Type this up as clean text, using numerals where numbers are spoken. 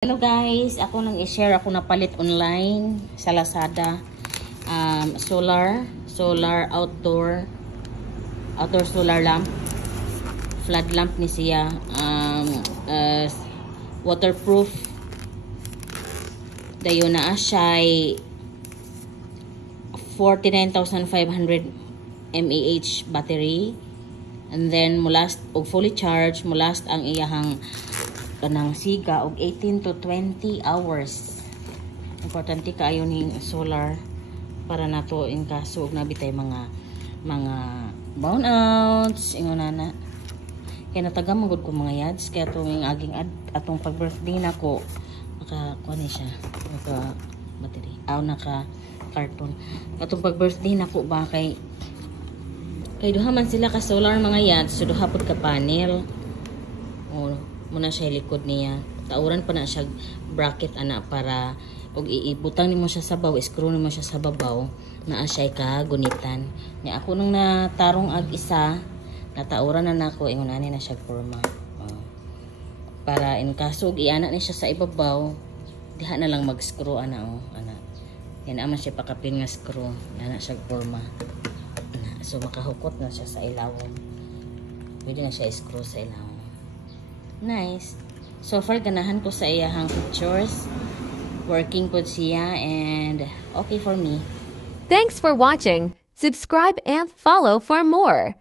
Hello guys, ako nang i-share ako napalit online sa Lazada. Solar outdoor solar lamp. Flood lamp ni siya. Waterproof. Dayon na siya 49,500 mAh battery. And then mulast og fully charged, mulast ang iyahang kanang siga og 18 to 20 hours. Importante kaayo ning solar para nato in kaso og nabitay mga brown outs ingon na. Kaya natagam magud ko mga yads kaya tuwing aging atong pag-birthday nako naka ni siya. Naka battery. Naka carton. Atong pag-birthday nako ba kay duha man sila ka solar mga yads, so duha pud ka panel. Muna siya likod niya. Tauran pa na siya bracket ana para og iibutang nimo siya sa babaw, screw nimo siya sa babaw, naa siya ka gunitan. Ni ako nung natarong ag isa, natauran na nako ingon ani na siya forma. Para in kaso og iana ni siya sa ibabaw, diha na lang mag-screw ana ana. Yan naman siya pakapin nga screw, ana siya forma. So makahukot na siya sa ilawom. Pwede na siya screw sa ilawom. Nice. So far ganahan ko sa iyahang pictures. Working po siya and okay for me. Thanks for watching. Subscribe and follow for more.